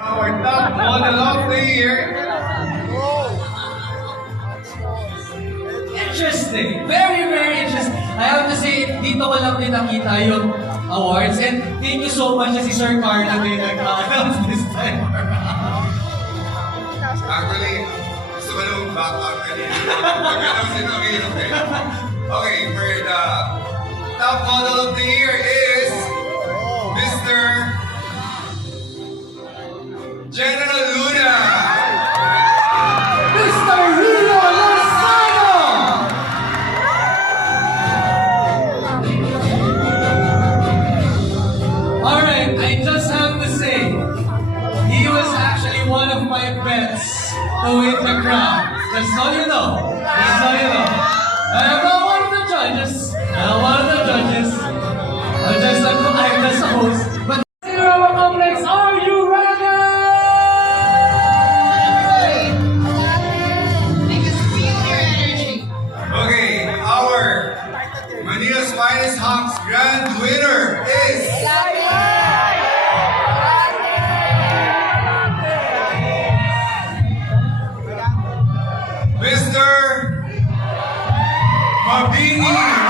Our top model of the year. Interesting. Very, very interesting. I have to say, dito ko lang din nakita yung awards. And thank you so much na si Sir Carlo din nag-announce this time around. Actually, gusto ko nung back up kanina. Ang hirap eh. Okay, for the top model of the year is my friends to win the crown. That's all you know. That's all you know. I am not one of the judges. I am one of the judges. I'm just a, I'm just a host. But Manila Spinus Hunks grand winner is... Robinho!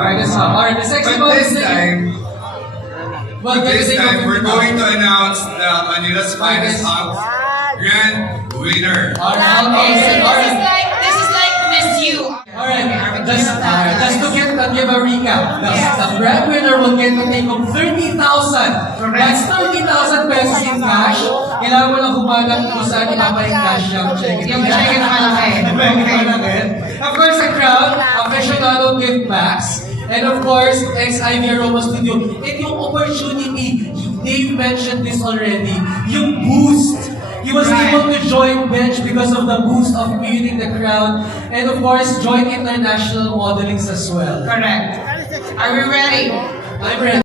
Finest hub. Alright, the sexy But this time, Well, but this time, we're going to announce the Manila's finest hunks grand winner. Alright, Okay, so this is alright. like this is like Miss You. Alright, just, alright, just to give, to give a recap, the, the grand winner will get to take home 30,000. That's 30,000 pesos in cash. Kailangan mo lang humanap kung saan yung cash yung check. Yung check na malaki. Of course, the crowd, aficionado gift packs. And of course, ex-IV Aroma Studio. And yung opportunity, Dave mentioned this already, yung boost. He was Right. able to join Bench because of the boost of meeting the crowd. And of course, join international modelings as well. Correct. Are we ready? I'm ready.